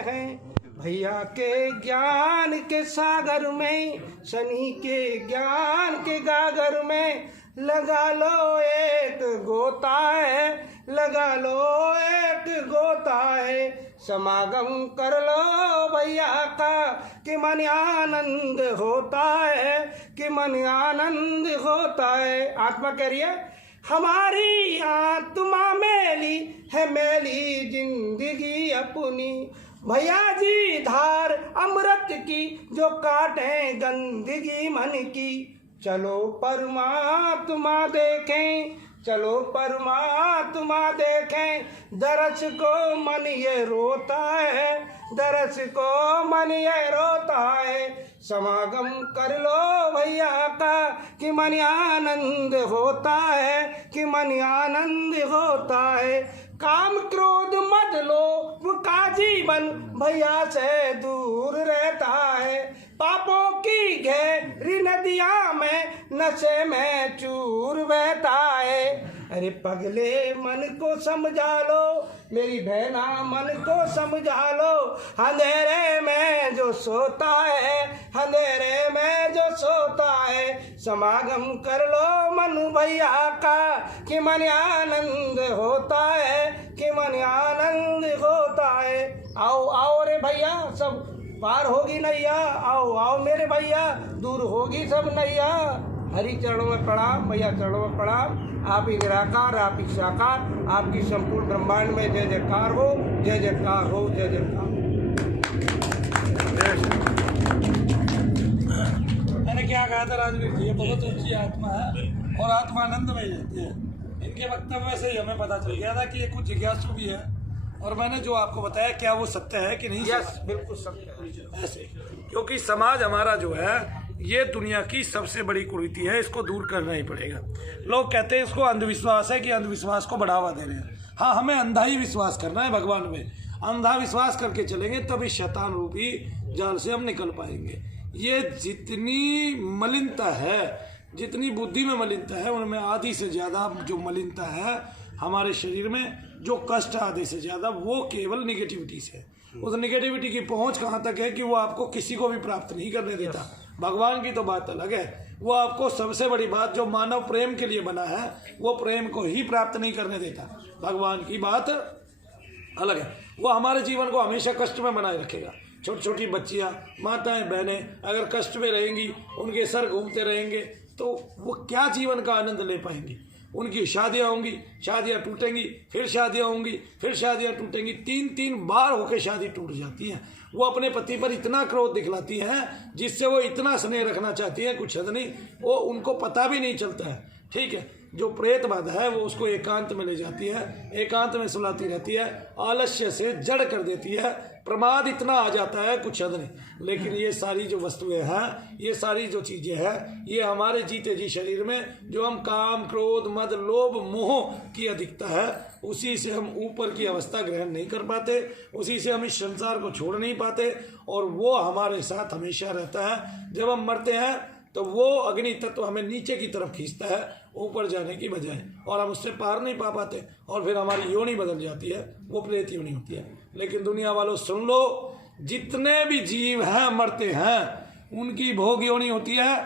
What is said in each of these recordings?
हैं भैया के ज्ञान के सागर में, शनि के ज्ञान के गागर में लगा लो एक गोता है, लगा लो एक गोता है। समागम कर लो भैया का कि मन आनंद होता है, कि मन आनंद होता है। आत्मा कह रही है हमारी आत्मा मेली है, मेली जिंदगी अपनी। भैया जी धार अमृत की जो काटे गंदगी मन की। चलो परमात्मा देखें, चलो परमात्मा देखें, दरस को मन ये रोता है, दरस को मन ये रोता है। समागम कर लो भैया का कि मन आनंद होता है, कि मन आनंद होता है। काम क्रोध मद लोभ का जीवन भैया से दूर रहता है। पापों की गहरी नदियां में नशे में चूर बहता है। अरे पगले मन को समझा लो, मेरी बहना मन को समझा लो। अंधेरे में जो सोता है, अंधेरे में जो सोता है। समागम कर लो मन भैया का कि मन आनंद होता है, कि मन आनंद होता है। आओ आओ रे भैया सब पार होगी नैया, आओ आओ मेरे भैया दूर होगी सब नैया। हरि चरणों में प्रणाम, भैया चरणों में प्रणाम। आप ही निराकार, आप ही साकार, आपकी संपूर्ण ब्रह्मांड में जय जयकार हो, जय जयकार हो, जय जयकार। मैंने क्या कहा था राजवीर जी, ये बहुत ऊंची आत्मा है और आत्मा आनंद में रहती है। इनके वक्तव्य से ही हमें पता चल गया था कि ये कुछ जिज्ञासु भी है। और मैंने जो आपको बताया क्या वो सत्य है कि नहीं? यस, बिल्कुल सत्य है। ऐसे क्योंकि समाज हमारा जो है ये दुनिया की सबसे बड़ी कुरीति है, इसको दूर करना ही पड़ेगा। लोग कहते हैं इसको अंधविश्वास है कि अंधविश्वास को बढ़ावा दे रहे हैं। हाँ, हमें अंधा ही विश्वास करना है भगवान में। अंधा विश्वास करके चलेंगे तभी शैतान रूपी जाल से हम निकल पाएंगे। ये जितनी मलिनता है, जितनी बुद्धि में मलिनता है, उनमें आधी से ज़्यादा जो मलिनता है हमारे शरीर में, जो कष्ट आधे से ज़्यादा, वो केवल निगेटिविटी से। उस निगेटिविटी की पहुंच कहाँ तक है कि वो आपको किसी को भी प्राप्त नहीं करने देता। भगवान की तो बात अलग है, वो आपको सबसे बड़ी बात जो मानव प्रेम के लिए बना है वो प्रेम को ही प्राप्त नहीं करने देता। भगवान की बात अलग है, वो हमारे जीवन को हमेशा कष्ट में बनाए रखेगा। छोटी छोटी बच्चियाँ, माताएं, बहनें अगर कष्ट में रहेंगी, उनके सर घूमते रहेंगे तो वो क्या जीवन का आनंद ले पाएंगी? उनकी शादियाँ होंगी, शादियाँ टूटेंगी, फिर शादियाँ होंगी, फिर शादियाँ टूटेंगी, 3-3 बार होकर शादी टूट जाती हैं। वो अपने पति पर इतना क्रोध दिखलाती हैं जिससे वो इतना स्नेह रखना चाहती हैं, कुछ हद नहीं, वो उनको पता भी नहीं चलता है। ठीक है, जो प्रेत बाधा है वो उसको एकांत में ले जाती है, एकांत में सुलाती रहती है, आलस्य से जड़ कर देती है, प्रमाद इतना आ जाता है कुछ हद नहीं। लेकिन ये सारी जो वस्तुएं हैं, ये सारी जो चीज़ें हैं, ये हमारे जीते जी शरीर में जो हम काम क्रोध मद लोभ मोह की अधिकता है, उसी से हम ऊपर की अवस्था ग्रहण नहीं कर पाते, उसी से हम इस संसार को छोड़ नहीं पाते और वो हमारे साथ हमेशा रहता है। जब हम मरते हैं तो वो अग्नि तत्व हमें नीचे की तरफ खींचता है ऊपर जाने की बजाय, और हम उससे पार नहीं पा पाते और फिर हमारी योनि बदल जाती है, वो प्रेत योनि होती है। लेकिन दुनिया वालों सुन लो, जितने भी जीव हैं मरते हैं उनकी भोग योनि होती है।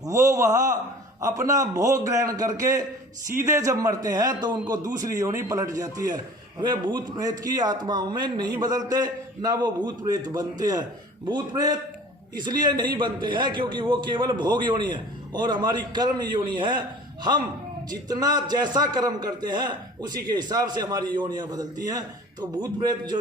वो वहाँ अपना भोग ग्रहण करके सीधे जब मरते हैं तो उनको दूसरी योनि पलट जाती है। वे भूत प्रेत की आत्माओं में नहीं बदलते, ना वो भूत प्रेत बनते हैं। भूत प्रेत इसलिए नहीं बनते हैं क्योंकि वो केवल भोग योनि है और हमारी कर्म योनि है। हम जितना जैसा कर्म करते हैं उसी के हिसाब से हमारी योनियाँ बदलती हैं। तो भूत प्रेत जो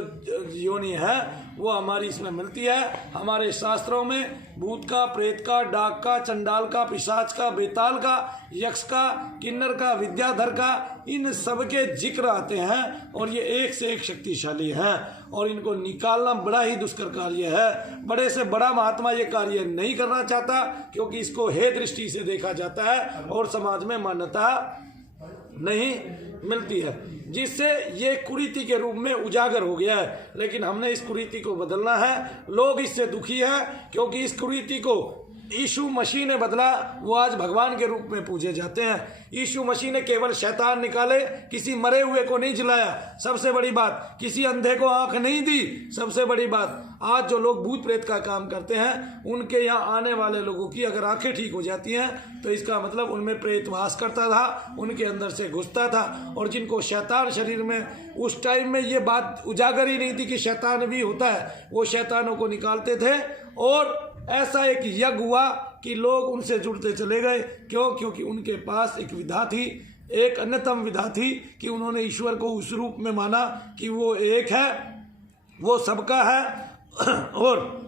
योनि है वो हमारी इसमें मिलती है। हमारे शास्त्रों में भूत का, प्रेत का, डाक का, चंडाल का, पिशाच का, बेताल का, यक्ष का, किन्नर का, विद्याधर का, इन सब के जिक्र आते हैं और ये एक से एक शक्तिशाली हैं और इनको निकालना बड़ा ही दुष्कर कार्य है। बड़े से बड़ा महात्मा ये कार्य नहीं करना चाहता क्योंकि इसको हे दृष्टि से देखा जाता है और समाज में मान्यता नहीं मिलती है, जिससे ये कुरीति के रूप में उजागर हो गया है। लेकिन हमने इस कुरीति को बदलना है। लोग इससे दुखी हैं क्योंकि इस कुरीति को यीशु मसीह ने बदला, वो आज भगवान के रूप में पूजे जाते हैं। यीशु मसीह ने केवल शैतान निकाले, किसी मरे हुए को नहीं जिलाया, सबसे बड़ी बात, किसी अंधे को आंख नहीं दी, सबसे बड़ी बात। आज जो लोग भूत प्रेत का काम करते हैं, उनके यहाँ आने वाले लोगों की अगर आंखें ठीक हो जाती हैं तो इसका मतलब उनमें प्रेत वास करता था, उनके अंदर से घुसता था। और जिनको शैतान शरीर में, उस टाइम में ये बात उजागर ही नहीं थी कि शैतान भी होता है, वो शैतानों को निकालते थे। और ऐसा एक यज्ञ हुआ कि लोग उनसे जुड़ते चले गए। क्यों? क्योंकि उनके पास एक विधा थी, एक अन्यतम विधा थी कि उन्होंने ईश्वर को उस रूप में माना कि वो एक है, वो सबका है और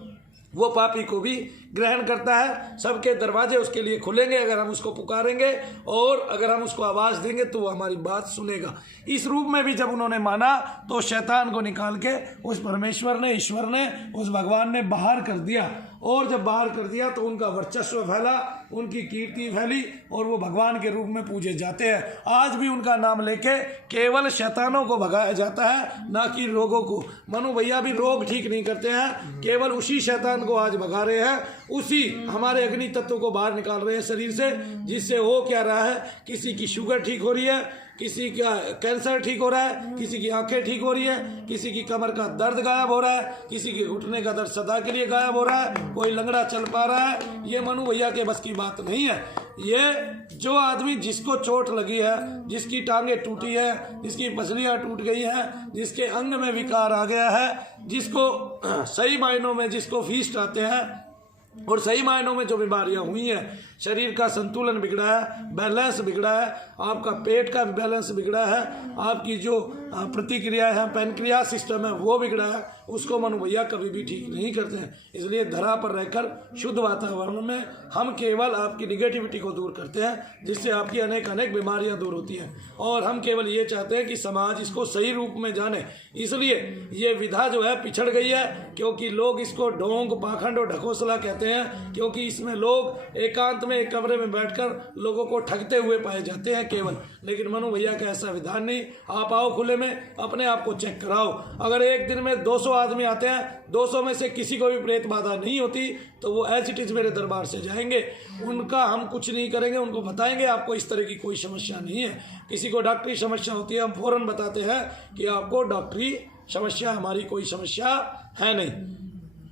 वो पापी को भी ग्रहण करता है। सबके दरवाजे उसके लिए खुलेंगे अगर हम उसको पुकारेंगे और अगर हम उसको आवाज़ देंगे तो वो हमारी बात सुनेगा। इस रूप में भी जब उन्होंने माना तो शैतान को निकाल के उस परमेश्वर ने, ईश्वर ने, उस भगवान ने बाहर कर दिया। और जब बाहर कर दिया तो उनका वर्चस्व फैला, उनकी कीर्ति फैली और वो भगवान के रूप में पूजे जाते हैं। आज भी उनका नाम लेके केवल शैतानों को भगाया जाता है, ना कि रोगों को। मनु भैया भी रोग ठीक नहीं करते हैं, केवल उसी शैतान को आज भगा रहे हैं, उसी हमारे अग्नि तत्व को बाहर निकाल रहे हैं शरीर से। जिससे हो क्या रहा है, किसी की शुगर ठीक हो रही है, किसी का कैंसर ठीक हो रहा है, किसी की आंखें ठीक हो रही है, किसी की कमर का दर्द गायब हो रहा है, किसी के घुटने का दर्द सदा के लिए गायब हो रहा है, कोई लंगड़ा चल पा रहा है। ये मनु भैया के बस की बात नहीं है। ये जो आदमी जिसको चोट लगी है, जिसकी टांगें टूटी है, जिसकी पसलियाँ टूट गई हैं, जिसके अंग में विकार आ गया है, जिसको सही मायनों में जिसको फीस्ट आते हैं और सही मायनों में जो बीमारियां हुई हैं, शरीर का संतुलन बिगड़ा है, बैलेंस बिगड़ा है, आपका पेट का बैलेंस बिगड़ा है, आपकी जो प्रतिक्रिया है, पैनक्रिया सिस्टम है वो बिगड़ा है, उसको मनु भैया कभी भी ठीक नहीं करते हैं। इसलिए धरा पर रहकर शुद्ध वातावरण में हम केवल आपकी निगेटिविटी को दूर करते हैं, जिससे आपकी अनेक अनेक बीमारियां दूर होती हैं। और हम केवल ये चाहते हैं कि समाज इसको सही रूप में जाने। इसलिए ये विधा जो है पिछड़ गई है, क्योंकि लोग इसको ढोंग, पाखंड और ढकोसला कहते हैं, क्योंकि इसमें लोग एकांत में एक कमरे में बैठकर लोगों को ठगते हुए पाए जाते हैं केवल। लेकिन मनु भैया का ऐसा विधान नहीं। आप आओ खुले में, अपने आप को चेक कराओ। अगर एक दिन में 200 आदमी आते हैं, 200 में से किसी को भी प्रेत बाधा नहीं होती तो वो एज इट इज मेरे दरबार से जाएंगे। उनका हम कुछ नहीं करेंगे, उनको बताएंगे आपको इस तरह की कोई समस्या नहीं है। किसी को डॉक्टरी समस्या होती है, हम फौरन बताते हैं कि आपको डॉक्टरी समस्या, हमारी कोई समस्या है नहीं।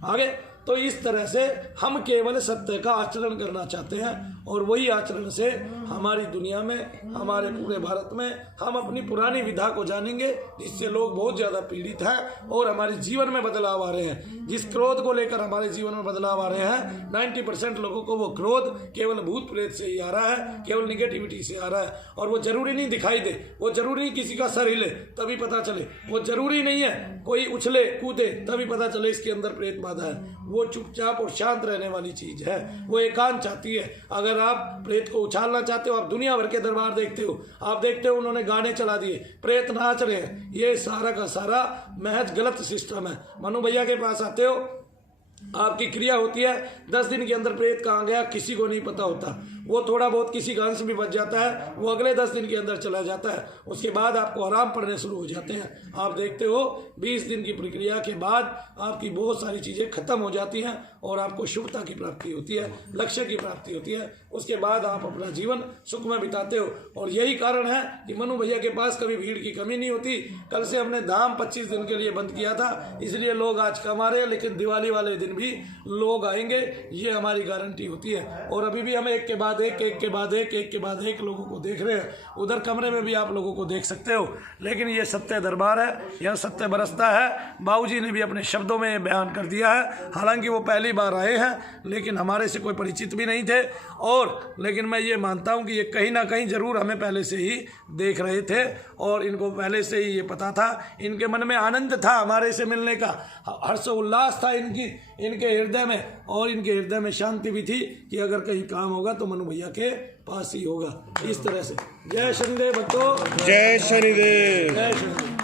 आगे तो इस तरह से हम केवल सत्य का आचरण करना चाहते हैं और वही आचरण से हमारी दुनिया में, हमारे पूरे भारत में हम अपनी पुरानी विधा को जानेंगे, जिससे लोग बहुत ज़्यादा पीड़ित हैं और हमारे जीवन में बदलाव आ रहे हैं। जिस क्रोध को लेकर हमारे जीवन में बदलाव आ रहे हैं, 90% लोगों को वो क्रोध केवल भूत प्रेत से ही आ रहा है, केवल निगेटिविटी से आ रहा है। और वो जरूरी नहीं दिखाई दे, वो जरूरी नहीं किसी का सर हिले तभी पता चले, वो जरूरी नहीं है कोई उछले कूदे तभी पता चले इसके अंदर प्रेत बाधा है। वो चुपचाप और शांत रहने वाली चीज है, वो एकांत चाहती है। अगर आप प्रेत को उछालना चाहते हो, आप दुनिया भर के दरबार देखते हो, आप देखते हो उन्होंने गाने चला दिए, प्रेत नाच रहे हैं, ये सारा का सारा महज गलत सिस्टम है। मनु भैया के पास आते हो, आपकी क्रिया होती है, 10 दिन के अंदर प्रेत कहाँ गया किसी को नहीं पता होता। वो थोड़ा बहुत किसी का अंश भी बच जाता है, वो अगले 10 दिन के अंदर चला जाता है। उसके बाद आपको आराम पड़ने शुरू हो जाते हैं। आप देखते हो 20 दिन की प्रक्रिया के बाद आपकी बहुत सारी चीज़ें खत्म हो जाती हैं और आपको शुभता की प्राप्ति होती है, लक्ष्य की प्राप्ति होती है। उसके बाद आप अपना जीवन सुख में बिताते हो। और यही कारण है कि मनु भैया के पास कभी भीड़ की कमी नहीं होती। कल से हमने धाम 25 दिन के लिए बंद किया था, इसलिए लोग आज कम आ रहे हैं, लेकिन दिवाली वाले दिन भी लोग आएंगे, ये हमारी गारंटी होती है। और अभी भी हम एक के बाद एक लोगों को देख रहे हैं। उधर कमरे में भी आप लोगों को देख सकते हो। लेकिन ये सत्य दरबार है, यह सत्य बरसता है। बाबूजी ने भी अपने शब्दों में बयान कर दिया है। हालांकि वो पहली बार आए हैं, लेकिन हमारे से कोई परिचित भी नहीं थे। और लेकिन मैं ये मानता हूँ कि ये कहीं ना कहीं जरूर हमें पहले से ही देख रहे थे और इनको पहले से ही ये पता था। इनके मन में आनंद था हमारे से मिलने का, हर्षोल्लास था इनके हृदय में। और इनके हृदय में शांति भी थी कि अगर कहीं काम होगा तो मनु भैया के पास ही होगा। इस तरह से जय शनिदेव भक्तों, जय शनिदेव। जय शनिदेव।